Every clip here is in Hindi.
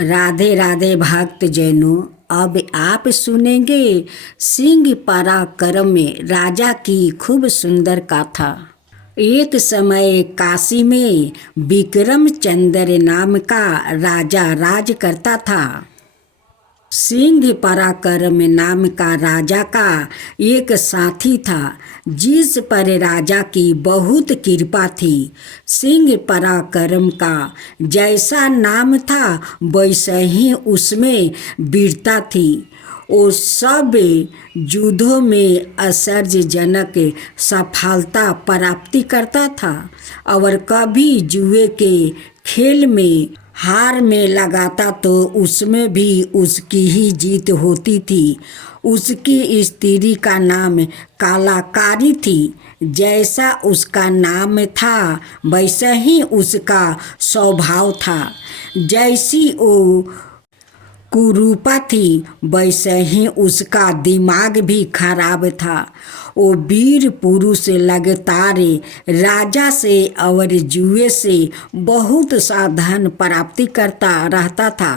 राधे राधे भक्त जैनों। अब आप सुनेंगे सिंह पराक्रम में राजा की खूब सुंदर गाथा। एक समय काशी में विक्रम चंद्र नाम का राजा राज करता था। सिंह पराक्रम नाम का राजा का एक साथी था जिस पर राजा की बहुत कृपा थी। सिंह पराक्रम का जैसा नाम था वैसे ही उसमें वीरता थी। वो सब युद्धों में आश्चर्यजनक सफलता प्राप्ति करता था और कभी जुए के खेल में हार में लगाता तो उसमें भी उसकी ही जीत होती थी। उसकी स्त्री का नाम कलाकारी थी। जैसा उसका नाम था वैसा ही उसका स्वभाव था। जैसी वो कुरूपा थी वैसे ही उसका दिमाग भी खराब था। वो वीर पुरुष लगातार राजा से और जुए से बहुत सा धन प्राप्ति करता रहता था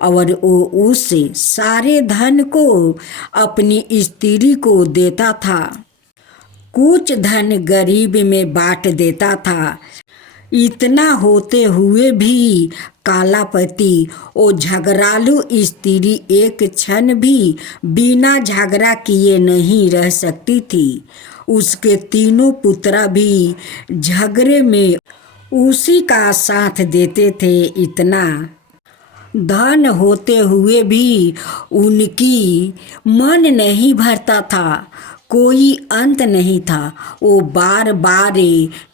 और वो उस सारे धन को अपनी स्त्री को देता था। कुछ धन गरीब में बांट देता था। इतना होते हुए भी कालापति वो झगड़ालू स्त्री एक क्षण भी बिना झगड़ा किए नहीं रह सकती थी। उसके तीनों पुत्र भी झगड़े में उसी का साथ देते थे। इतना धन होते हुए भी उनकी मन नहीं भरता था। कोई अंत नहीं था। वो बार बार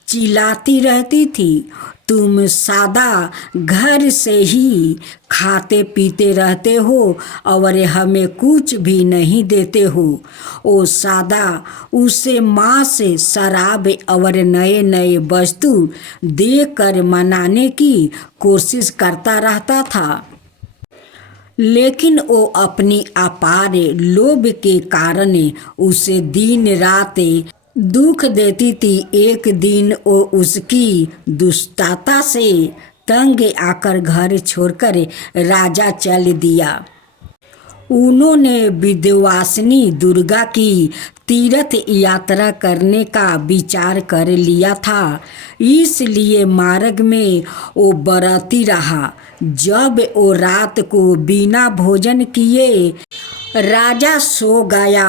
चिल्लाती रहती थी, तुम सादा घर से ही खाते पीते रहते हो और हमें कुछ भी नहीं देते हो। वो सादा उसे मांस शराब और नए नए वस्तु देकर मनाने की कोशिश करता रहता था, लेकिन वो अपनी अपार लोभ के कारण उसे दिन रात दुख देती थी। एक दिन वो उसकी दुष्टता से तंग आकर घर छोड़कर राजा चल दिया। उन्होंने विंध्यवासिनी दुर्गा की तीर्थ यात्रा करने का विचार कर लिया था, इसलिए मार्ग में वो बरती रहा। जब वो रात को बिना भोजन किए राजा सो गया,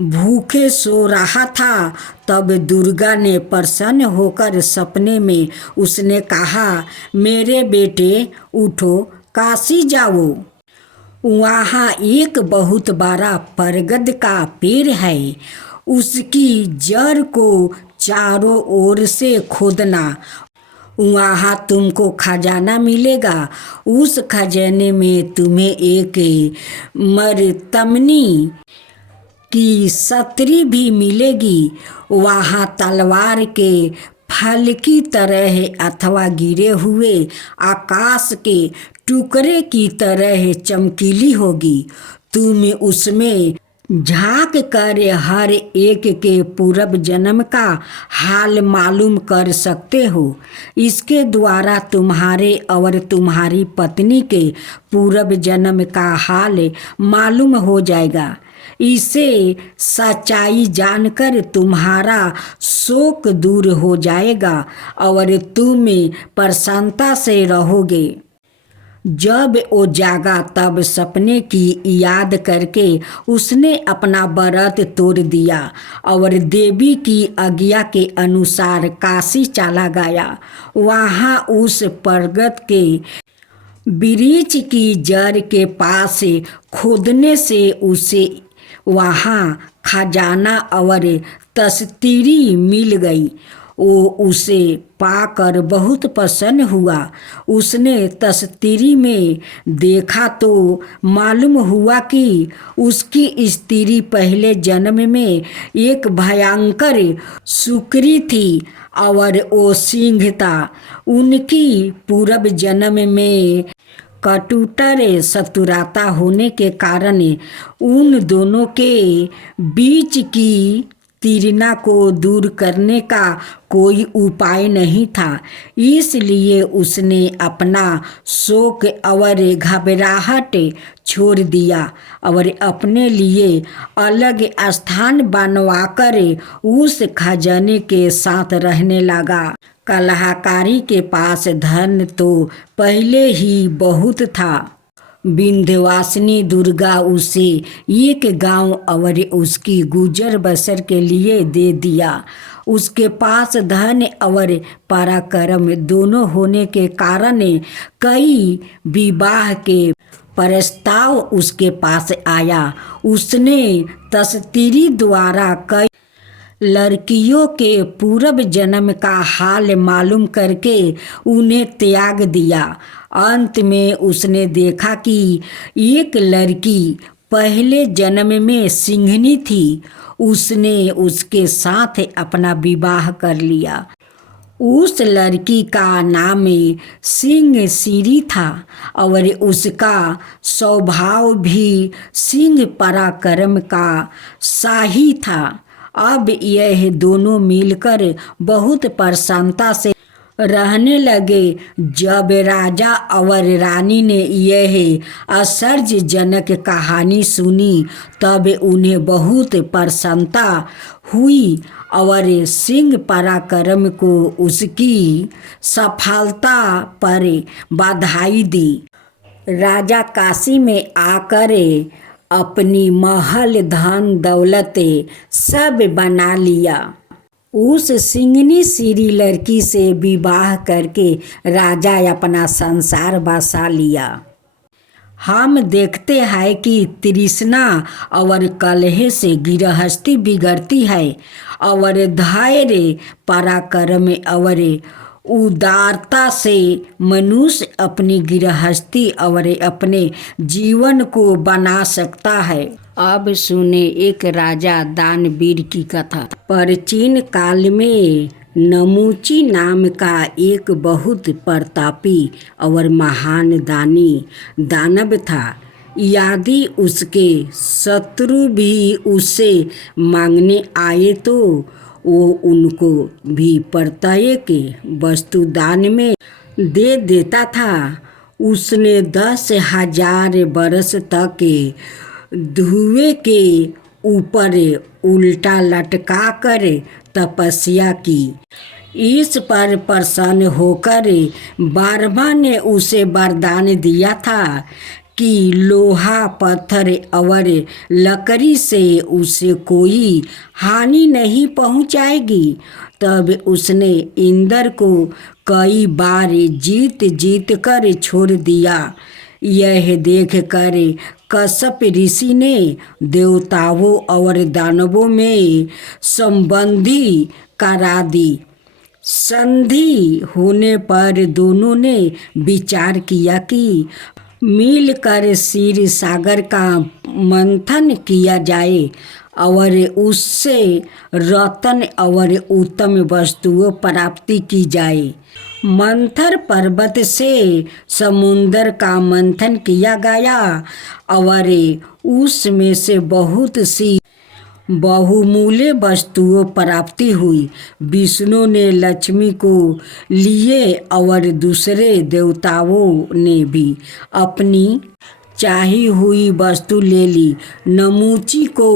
भूखे सो रहा था, तब दुर्गा ने प्रसन्न होकर सपने में उसने कहा, मेरे बेटे उठो, काशी जाओ। वहाँ एक बहुत बड़ा बरगद का पेड़ है। उसकी जड़ को चारों ओर से खोदना, वहाँ तुमको खजाना मिलेगा। उस खजाने में तुम्हें एक मर्तमनी की छतरी भी मिलेगी। वहाँ तलवार के फल की तरह अथवा गिरे हुए आकाश के टुकड़े की तरह चमकीली होगी। तुम उसमें झांक कर हर एक के पूर्व जन्म का हाल मालूम कर सकते हो। इसके द्वारा तुम्हारे और तुम्हारी पत्नी के पूर्व जन्म का हाल मालूम हो जाएगा। इसे सच्चाई जानकर तुम्हारा शोक दूर हो जाएगा और तुम प्रसन्नता से रहोगे। जब वो जागा तब सपने की याद करके उसने अपना व्रत तोड़ दिया और देवी की आज्ञा के अनुसार काशी चला गया। वहाँ उस पर्वत के वृक्ष की जड़ के पास खोदने से उसे वहाँ खजाना और तस्तीरी मिल गई। वो उसे पाकर बहुत प्रसन्न हुआ। उसने तस्तीरी में देखा तो मालूम हुआ कि उसकी स्त्री पहले जन्म में एक भयंकर सुकरी थी और वो सिंह था। उनकी पूर्व जन्म में कटुटर शत्रुता होने के कारण उन दोनों के बीच की तीरना को दूर करने का कोई उपाय नहीं था, इसलिए उसने अपना शोक और घबराहट छोड़ दिया और अपने लिए अलग स्थान बनवाकर उस खजाने के साथ रहने लगा। कलहकारी के पास धन तो पहले ही बहुत था। विंध्यवासिनी दुर्गा उसे एक गांव और उसकी गुजर बसर के लिए दे दिया। उसके पास धन और पराक्रम दोनों होने के कारण कई विवाह के प्रस्ताव उसके पास आया। उसने तस्तीरी द्वारा कई लड़कियों के पूर्व जन्म का हाल मालूम करके उन्हें त्याग दिया। अंत में उसने देखा कि एक लड़की पहले जन्म में सिंहनी थी। उसने उसके साथ अपना विवाह कर लिया। उस लड़की का नाम सिंह सिरी था और उसका स्वभाव भी सिंह पराक्रम का शाही था। अब यह दोनों मिलकर बहुत प्रसन्नता से रहने लगे। जब राजा और रानी ने यह आश्चर्यजनक कहानी सुनी तब उन्हें बहुत प्रसन्नता हुई और सिंह पराक्रम को उसकी सफलता पर बधाई दी। राजा काशी में आकर अपनी महल धन दौलत सब बना लिया। उस सिंहनी सिरी लड़की से विवाह करके राजा अपना संसार बसा लिया। हम देखते हैं कि तृष्णा और कलह से गृहस्थी बिगड़ती है और धैर्य पराक्रम और उदारता से मनुष्य अपनी गृहस्थी और अपने जीवन को बना सकता है। अब सुने एक राजा दानवीर की कथा। प्राचीन काल में नमूची नाम का एक बहुत प्रतापी और महान दानव था। यदि उसके शत्रु भी उससे मांगने आए तो वो उनको भी प्रत्येक वस्तु दान में दे देता था। उसने 10,000 बरस तक धुएं के ऊपर उल्टा लटका कर तपस्या की। इस पर प्रसन्न होकर ब्रह्मा ने उसे वरदान दिया था कि लोहा पत्थर और लकड़ी से उसे कोई हानि नहीं पहुंचाएगी। तब उसने इंद्र को कई बार जीत कर छोड़ दिया। यह देखकर कश्यप ऋषि ने देवताओं और दानवों में संबंधी करा दी। संधि होने पर दोनों ने विचार किया कि मिलकर क्षीर सागर का मंथन किया जाए और उससे रत्न और उत्तम वस्तुओं प्राप्ति की जाए। मंथर पर्वत से समुद्र का मंथन किया गया और उसमें से बहुत सी बहुमूल्य वस्तुओं प्राप्ति हुई। विष्णु ने लक्ष्मी को लिए और दूसरे देवताओं ने भी अपनी चाही हुई वस्तु ले ली। नमूची को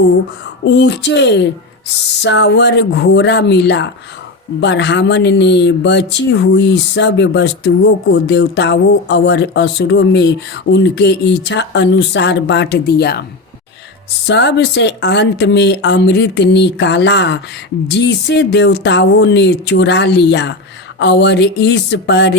ऊंचे सवार घोड़ा मिला। ब्राह्मण ने बची हुई सब वस्तुओं को देवताओं और असुरों में उनके इच्छा अनुसार बांट दिया। सबसे अंत में अमृत निकाला जिसे देवताओं ने चुरा लिया और इस पर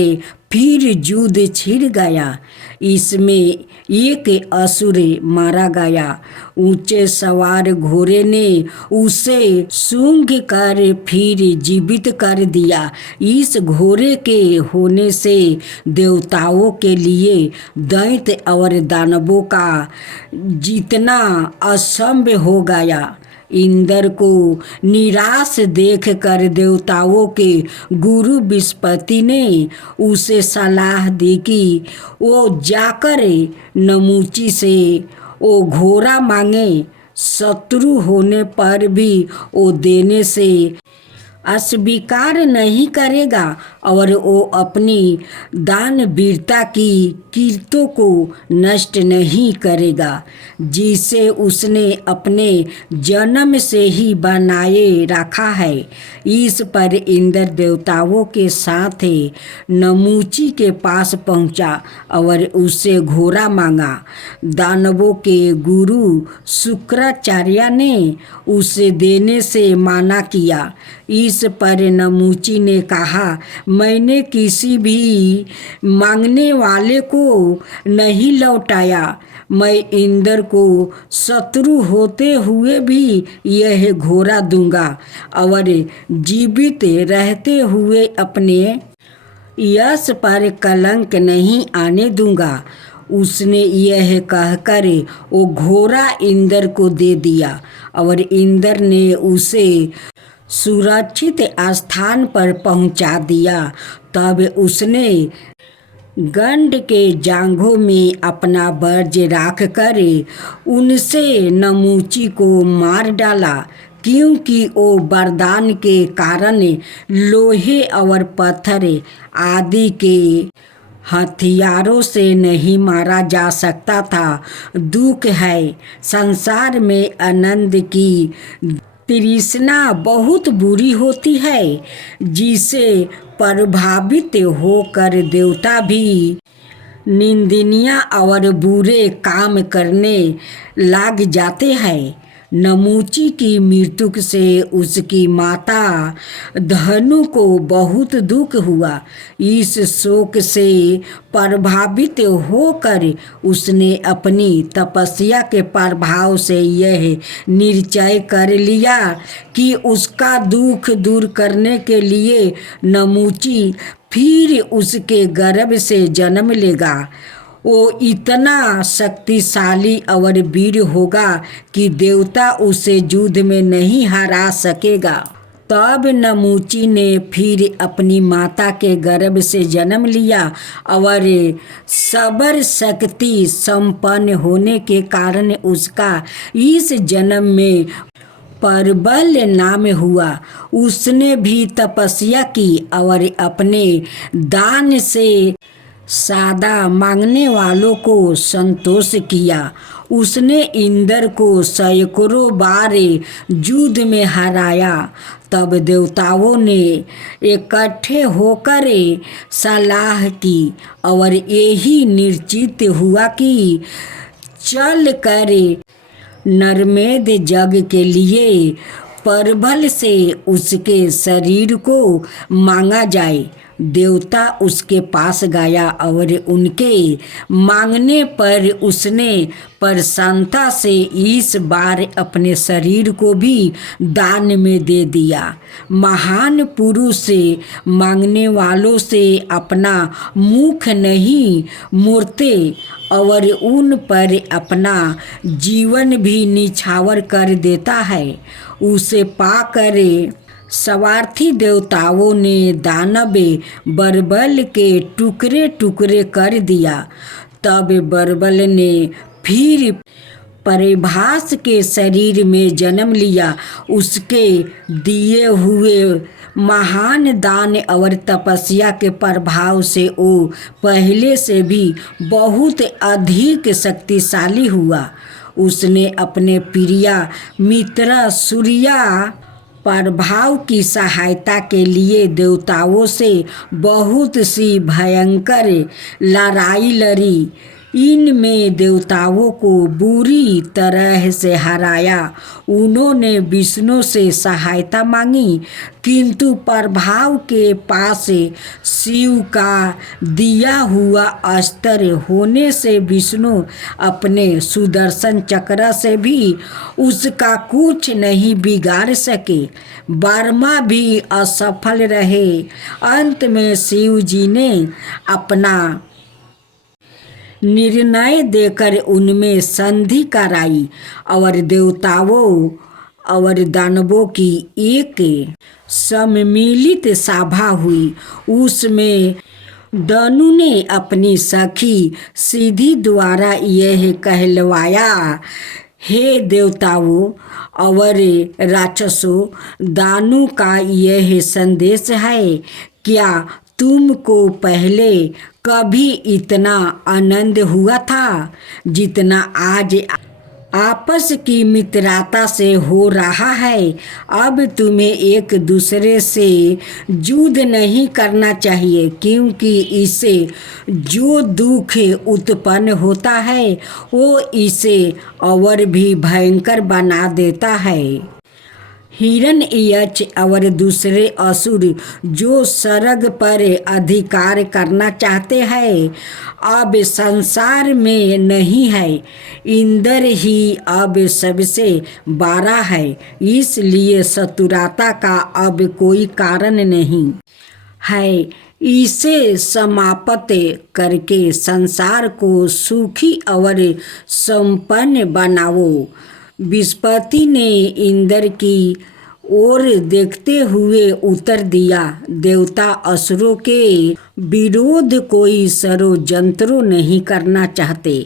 फिर युद्ध छिड़ गया। इसमें एक असुर मारा गया। ऊंचे सवार घोड़े ने उसे सूंघ कर फिर जीवित कर दिया। इस घोड़े के होने से देवताओं के लिए दैत्य और दानवों का जीतना असंभव हो गया। इंद्र को निराश देखकर देवताओं के गुरु बृहस्पति ने उसे सलाह दी कि वो जाकर नमूची से वो घोड़ा मांगे। शत्रु होने पर भी वो देने से अस्वीकार नहीं करेगा और वो अपनी दानवीरता की कीर्तों को नष्ट नहीं करेगा जिसे उसने अपने जन्म से ही बनाए रखा है। इस पर इंद्र देवताओं के साथ नमूची के पास पहुंचा और उससे घोड़ा मांगा। दानवों के गुरु शुक्राचार्य ने उसे देने से मना किया। इस पर नमूची ने कहा, मैंने किसी भी मांगने वाले को नहीं लौटाया। मैं इंद्र को शत्रु होते हुए भी यह घोड़ा दूंगा और जीवित रहते हुए अपने यश पर कलंक नहीं आने दूंगा। उसने यह कहकर वो घोड़ा इंद्र को दे दिया और इंद्र ने उसे सुरक्षित स्थान पर पहुंचा दिया। तब उसने गंड के जांघों में अपना वर्ज रख कर उनसे नमूची को मार डाला, क्योंकि वो वरदान के कारण लोहे और पत्थर आदि के हथियारों से नहीं मारा जा सकता था। दुख है, संसार में आनंद की तृष्णा बहुत बुरी होती है, जिसे प्रभावित होकर देवता भी निंदनीय और बुरे काम करने लग जाते हैं। नमूची की मृत्यु से उसकी माता धनु को बहुत दुख हुआ। इस शोक से प्रभावित होकर उसने अपनी तपस्या के प्रभाव से यह निश्चय कर लिया कि उसका दुख दूर करने के लिए नमूची फिर उसके गर्भ से जन्म लेगा। वो इतना शक्तिशाली और वीर होगा कि देवता उसे युद्ध में नहीं हरा सकेगा। तब नमूची ने फिर अपनी माता के गर्भ से जन्म लिया और सबर शक्ति संपन्न होने के कारण उसका इस जन्म में परबल नाम हुआ। उसने भी तपस्या की और अपने दान से सादा मांगने वालों को संतोष किया। उसने इंद्र को सैकड़ों बार युद्ध में हराया। तब देवताओं ने इकट्ठे होकर सलाह की और यही निश्चित हुआ कि चल कर नरमेध यज्ञ के लिए परबल से उसके शरीर को मांगा जाए। देवता उसके पास गया और उनके मांगने पर उसने प्रसन्नता से इस बार अपने शरीर को भी दान में दे दिया। महान पुरुष से मांगने वालों से अपना मुख नहीं मोड़ते और उन पर अपना जीवन भी निछावर कर देता है। उसे पाकर स्वार्थी देवताओं ने दानव बरबल के टुकड़े टुकड़े कर दिया। तब बरबल ने फिर परिभास के शरीर में जन्म लिया। उसके दिए हुए महान दान और तपस्या के प्रभाव से वो पहले से भी बहुत अधिक शक्तिशाली हुआ। उसने अपने प्रिय मित्र सूर्या प्रभाव की सहायता के लिए देवताओं से बहुत सी भयंकर लड़ाई लड़ी। इनमें देवताओं को बुरी तरह से हराया। उन्होंने विष्णु से सहायता मांगी, किंतु प्रभाव के पास शिव का दिया हुआ अस्त्र होने से विष्णु अपने सुदर्शन चक्र से भी उसका कुछ नहीं बिगाड़ सके। ब्रह्मा भी असफल रहे। अंत में शिव जी ने अपना निर्णय देकर उनमें संधि कराई और देवताओं और दानवों की एक सम्मिलित सभा हुई। उसमें दनु ने अपनी सखी सिद्धि द्वारा यह कहलवाया, हे देवताओं और राक्षसों, दानों का यह संदेश है, क्या तुमको पहले कभी इतना आनंद हुआ था जितना आज आपस की मित्रता से हो रहा है? अब तुम्हें एक दूसरे से युद्ध नहीं करना चाहिए, क्योंकि इससे जो दुख उत्पन्न होता है वो इसे और भी भयंकर बना देता है। हिरण्यक्ष और दूसरे असुर जो स्वर्ग पर अधिकार करना चाहते हैं अब संसार में नहीं है। इंद्र ही अब सबसे बड़ा है, इसलिए शत्रुता का अब कोई कारण नहीं है। इसे समाप्त करके संसार को सुखी और संपन्न बनाओ। बृहस्पति ने इंद्र की ओर देखते हुए उत्तर दिया, देवता असुरों के विरोध कोई षड्यंत्र नहीं करना चाहते।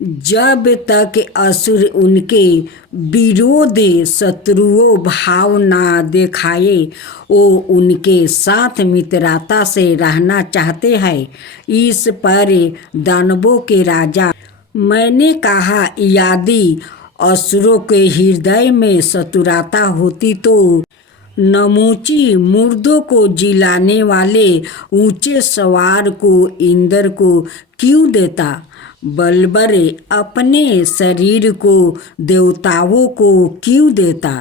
जब तक असुर उनके विरोध शत्रुओं भाव ना दिखाए वो उनके साथ मित्रता से रहना चाहते हैं। इस पर दानवों के राजा, मैंने कहा, यदि असुरों के हृदय में शत्रुता होती तो नमूची मुर्दों को जिलाने वाले ऊंचे सवार को इंद्र को क्यों देता, बलबर अपने शरीर को देवताओं को क्यों देता?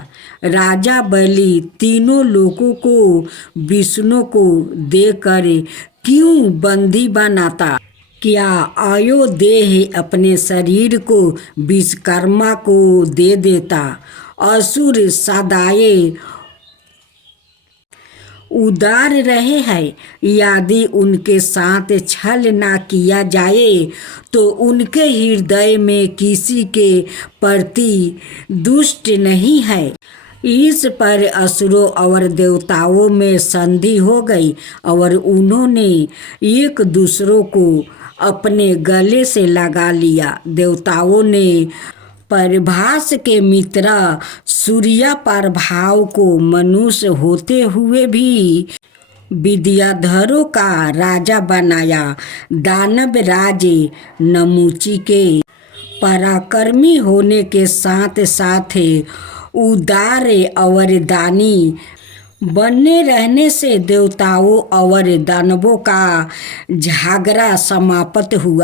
राजा बलि तीनों लोगों को विष्णु को देकर क्यों बंदी बनाता? क्या अयोदेह अपने शरीर को विश्वकर्मा को दे देता? असुर सदाए उदार रहे हैं, यदि उनके साथ छल ना किया जाए तो उनके हृदय में किसी के प्रति दुष्ट नहीं है। इस पर असुरों और देवताओं में संधि हो गई और उन्होंने एक दूसरों को अपने गले से लगा लिया। देवताओं ने परभास के मित्र सूर्य प्रभाव को मनुष्य होते हुए भी विद्याधरों का राजा बनाया। दानव राज नमूची के पराक्रमी होने के साथ साथ उदार और दानी बनने रहने से देवताओं और दानवों का झगड़ा समाप्त हुआ।